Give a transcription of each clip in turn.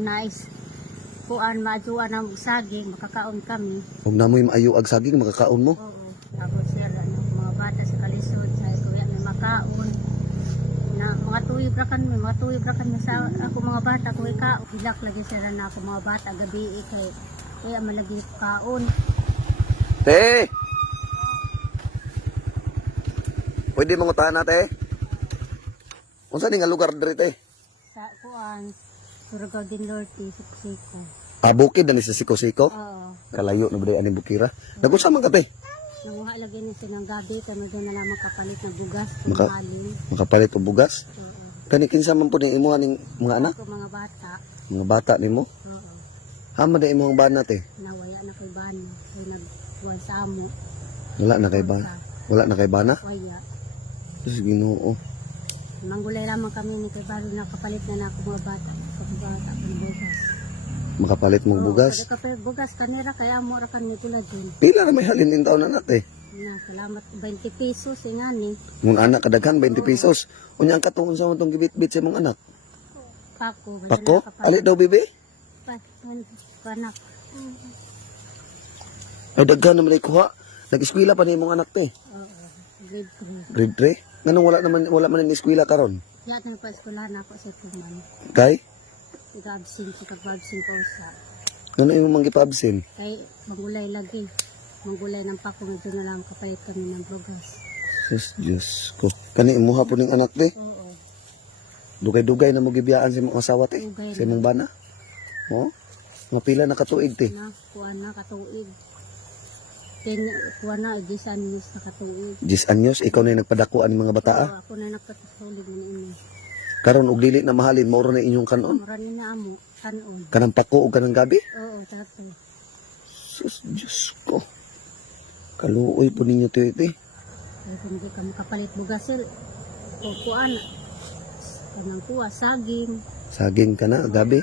Nice. Kuan majuan ang saging, makakaon kami. Huwag na mo'y maayo ag saging, makakaon mo. Oo. Tapos sila mga bata sa kalisod, sa kuya may makaon. Na mga tuyog ra kan, mga tuyog ra kan sa ako mga bata ko ikaon. Hilak lagi sila na ako mga bata gabi kaya malagi kaon. Te! Pwede mangutahan na, te? Kung saan nga lugar dito, te? Sa kuan, Surigao din Norte, Siksiko. Ah, bukid na ni sa Siko-Siko? Oo. Kalayo na ba ani Bukira? Nagunsa man ka, te? Nanguha lagi ni sinang gabi, kami doon na lamang kapalit ng bugas, Maka- kumahalin. Makapalit og bugas? Oo. Kani kinsa man po ni imuha ning mga anak? Ako mga bata, Mga bata nimo? oo. Hama na imong bana, te? Nawaya na kay Bano, kay nagbuwan sa amo. Wala na kay bana. Wala na kay bana? Waya. Diyos Ginoo. Manggulay lamang kami ni kay Bano na kapalit na ako mga bata. Sa bata, pang bugas. Makapalit mong bugas. Oo, kapalit bugas, kanira, kaya mo ra kami tulad din. Pila na may halin in taon na nate? Na, salamat, 20 pesos, nga ni. Mong anak kadaghan 20 pesos. Unya ang katungod sa mong gibit-bit sa mong anak. Pako. Pako? Ali daw bibi? Panak. Ay daghan naman ay kuha. Nag-eskwela pa ni mong anak te. Oo, grade 3. Grade 3. Nganong wala man ni eskwela karon? Lahat na pa eskulahan ako sa tuman. Kay Nag-absent, sa pag-absent ko sa. ngano imong manggipa-absent? Kay manggulay lagi. Manggulay ng pako, medyo na lang kapalit kami ng bugas. Diyos ko. Kani imuha po ning anak te. Oo. Dugay-dugay na mo gibiyaan sa imong asawa te. Dugay Sa imong bana. Oh? Mga pila na katuig te. Na, kuha na katuig. Kuha na, 10 anyos na katuig. 10 anyos ikaw na yung nagpadakuan ng mga bata. Oo, ako na nagpatusolid ng ina. Karon og dili na mahalin mao na inyong kanon. Marami na amo, kanon. Kanang pako ug kanang gabi. Oo, tatay. Sus, Diyos ko. Kaluoy po ninyo te. Kaya kung hindi ka makapalit bugasil, o kuha na. Kanang kuha, saging, Saging ka na gabi.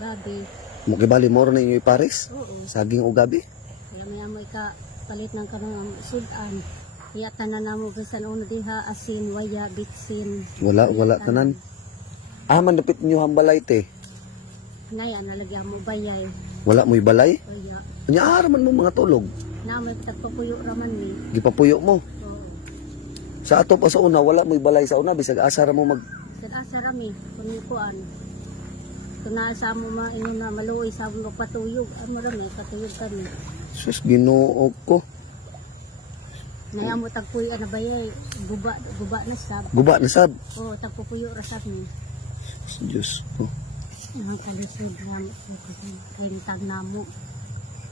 gabi. Mukibali mo na inyo ipares. Oo. Saging o gabi. Kaya may amoy ka palit ng kanang sudan. Kaya tanan na mo bisan uno diha, asin, waya, bitsin. Wala tanan. Ah, manapit nyo hambalay te. Ngaya, nalagyan mo bayay. Wala mo'y balay. Waya. Anya araman mo mga tulog. Na may tagpapuyo raman ni. Gipapuyo mo. Oo. Sa ato pa sa una, wala mo'y balay sa una. Bisag asara mo mag... Sa rami, kunikuan. Tunal sa mo maingon na maluoy sa mo patuyog. Ano rami, patuyog kami. Sus, Ginoo ko. Naya mo tagpuyo na bayay. Guba na sab. Guba na sab. Oo, tagpupuyo ra sab ni. Diyos ko. Ang kalisod lang. Kaya tag namo.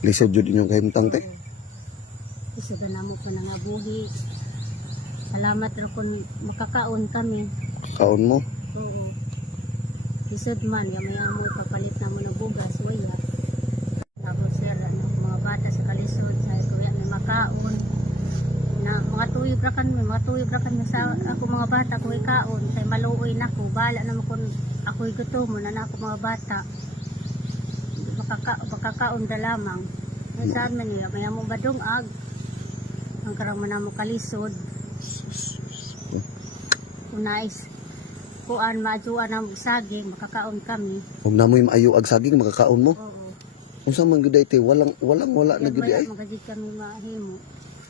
Lisod jud inyong kahimtang te. Isa na namo pa nangabuhi. Salamat ra kung makakaon kami. Kaon mo. Oo. Isod man, may amoy papalit na mo ng bugas, waya. Tapos sila, mga bata sa kalisod, sa kuya may makaon. Na mga tuyog ra kan, mga tuyog ra kan sa ako mga bata ko ikaon, kay maluoy na ko, bala na mo kung ako'y gutom na ako mga bata. Makakaon da lamang. Ay saan man niya, may among badungag. Ang karang manamo kalisod. Nice. Kuan majuan ang saging, makakaon kami. Huwag na mo'y maayo ag saging, makakaon mo. Oo. Kung saan man gud ay te, wala na gud ay. Magadi kami mahimo.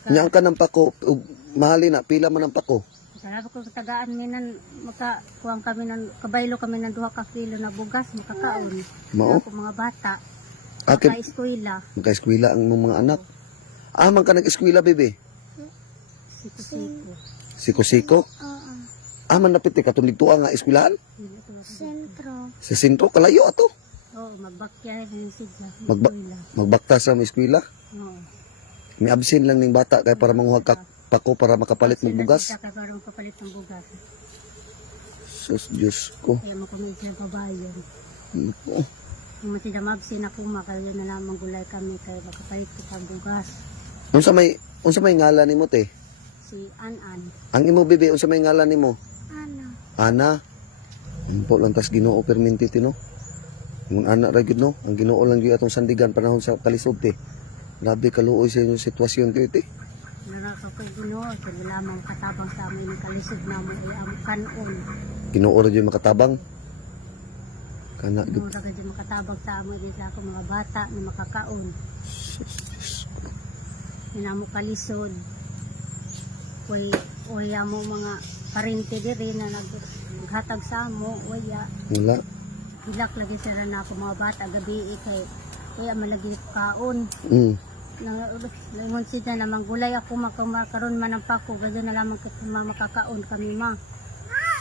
Nya ka ng pako, ug mahali na, pila man ang pako. Sarap ko tagaan minan makakuang kami ng kabaylo kami ng 2 ka kilo na bugas makakaon. Mao? Ako mga bata. Akin, Sa eskwela. magka-eskwela ang mong mga anak. Ah, man ka nag-eskwela, bebe. Siko-siko. Siko-siko. Ah, man napit ka tunig tuwa nga eskwelahan. Sentro. Sa sentro, kalayo ato. Oo, magbakyay ng sigla. Magbakta sa mga eskwela. Oo. May absin lang ning bata kay para manguhag ka pako para makapalit ng bugas. Kaya para makapalit ng bugas. Sus, Diyos ko. Kaya makumit sila babayan. Naku. Kung matida mabsin ako makaya na lamang gulay kami kaya makapalit ko ng bugas. Unsa may ngalan nimo te? Si An-An. Ang imo bebe, unsa may ngalan nimo? Ano? Ana. Ampo lang tas Ginoo perminti no. Ngun anak ra gyud no, ang Ginoo lang gyud atong sandigan panahon sa kalisod te. Grabe kaluoy sa inyong sitwasyon te. Narakaw kay Ginoo, kaya lamang katabang sa amin ng kalisod namin ay ang kanon. Ginoo ra gyud makatabang. Kana gud. Mura ka dyan makatabag sa amo din sa ako mga bata na makakaon. Hinamo kalisod. Waya mo mga parente diri na naghatag sa amo, waya. Wala. Hilak lagi sila na ako mga bata gabi kay kaya malagi kaon. Langon sila na manggulay ako makaron man ang pako gaya na lamang kita makakaon kami ma.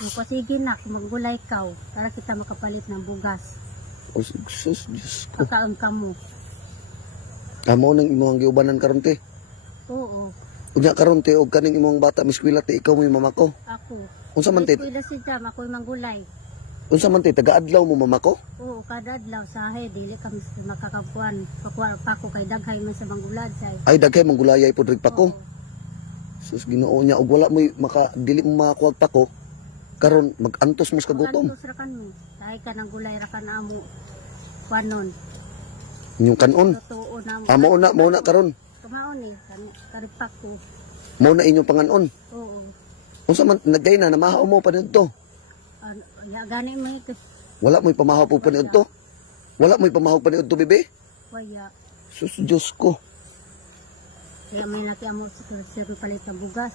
Kung sige na kung manggulay ka para kita makapalit ng bugas. O sus, Diyos ko. Kakaon ka mo. Amo nang imong giubanan karon te. Oo, Unya karon te og kaning imong bata miskwela te ikaw mo yung mama ko. ako. Unsa man te? Kuya si Jam, ako'y manggulay. Unsa man te taga-adlaw mo mama ko? Oo, kada adlaw sa dili kami makakakuan. Pako kay daghay man sa manggulad say. Ay daghay mong gulayay pod rig pa ko. Oo. Sus Ginoo niya og wala mo maka dili mo makakuha pa ko. Karon mag-antos mo sa kagutom. Kantos ra kanu. Sahay ka ng gulay ra kan amo. Kuanon. Inyong kanon. Totoo na mo. Mo na karon. Kumaon eh, karipak ko. Mo na inyong panganon. Oo. Unsa man nagday na namahaw mo pa dito? Gani mo Wala mo'y pamahaw po pa dito. Wala mo'y pamahaw pa dito bebe. waya. Sus Diyos ko. Kaya may nakiamo sir palit ng bugas.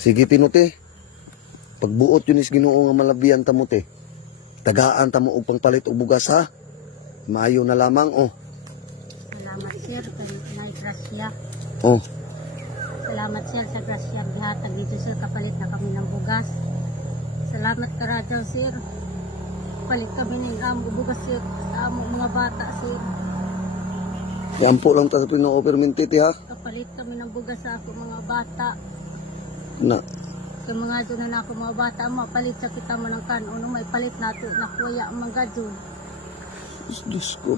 Sige Tinote. Pagbuot yun is Ginoo nga malabihan ta mo te. Tagaan ta mo og pangpalit og bugas ha. Maayo na lamang oh. Salamat sir kay grasya. Oh. Salamat sir sa grasya gihatag dito sir kapalit na kami ng bugas. Salamat karadaw sir. Palit kami ng amo bugas sir sa amo mga bata sir. Ampo lang ta sa Pinoo perminti te ha. Kapalit kami ng bugas sa ako mga bata. Na. Sa mga doon na ako mga bata mo palit sa kita mo ng kanon may palit nato na kuya ang mga gadyon. Sus Diyos ko.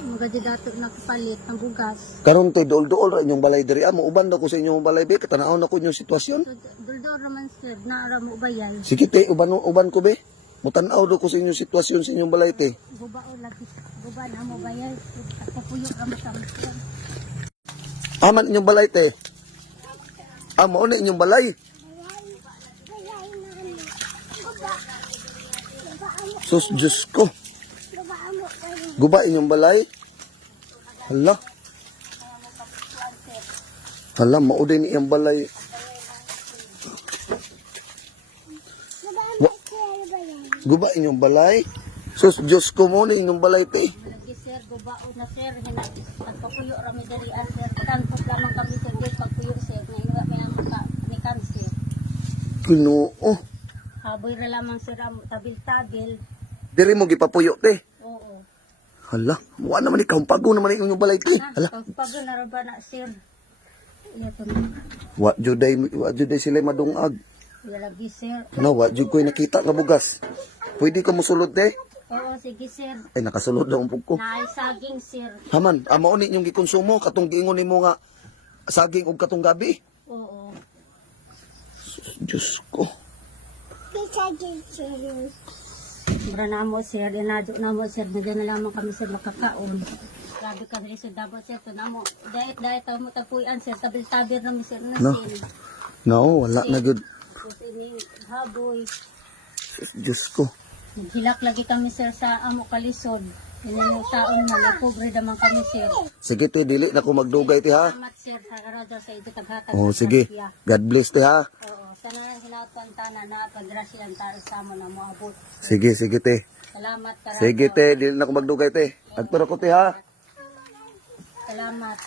Mga gadyon nato na kapalit ng bugas. Karon to dool-dool ra inyong balay diri amo uban daw ko sa inyong balay be katanaw na ko inyong sitwasyon. So, duldo naman sir na ara mo bayan. Sige te uban ko be. Mutanaw daw ko sa inyong sitwasyon sa inyong balay te. Gubao lagi. Guba na mo bayan. Ako puyo kami sa sir. Aman inyong balay te. Amo na inyong balay. Sus Diyos ko. Guba inyong balay. Hala. Hala, maudin iyang balay. Guba inyong balay. Sus Diyos ko mo na inyong balay te. Lagi sir, gubao na sir. Pagpapuyo rami dari sir. Tantos lamang kami sir. Di pagpuyo sir. Ngayon may mga ni kanser. Ginoo. Haboy ra lamang sir ang tabil-tabil. Diri mo gipapuyo te. Oo. Hala, wa naman ikaw pago naman inyong balay te. Na, Hala. pagpago na ba na sir. Ito na. Wa juday sila madungag. Lagi sir. No, wa jud ko'y nakita nga bugas. Pwede ka musulod te? Oo, sige sir. Ay nakasulod daw ang pugko. Naay saging sir. Haman, amo ni inyong gikonsumo katong giingon nimo nga saging og katong gabi. Oo. Diyos ko. Sobra na mo sir. Inado na mo sir. Nagyan na lamang kami sir makakaon. Grabe kami sir. Dapat sir. Ito na mo. Dahit mo tagpuyan sir. Tabil-tabil na mo sir. No. Nasin. No, wala na gud. Kasi ni haboy. Diyos ko. Naghilak lagi kami sir sa amo kalisod. Yan yung taon mo. Napobre naman kami sir. Sige te, dili na ko magdugay te ha. Salamat sir. Sa karado sa ito taghatag. Oh, ng sige. grasya. God bless te ha. Oo. Sana lang hinatuan tanan na paggrasya ang tayo sa mo na moabot. Sige, sige te. Salamat karado. Sige te, dili na ko magdugay te. Agturo ko te ha. Salamat.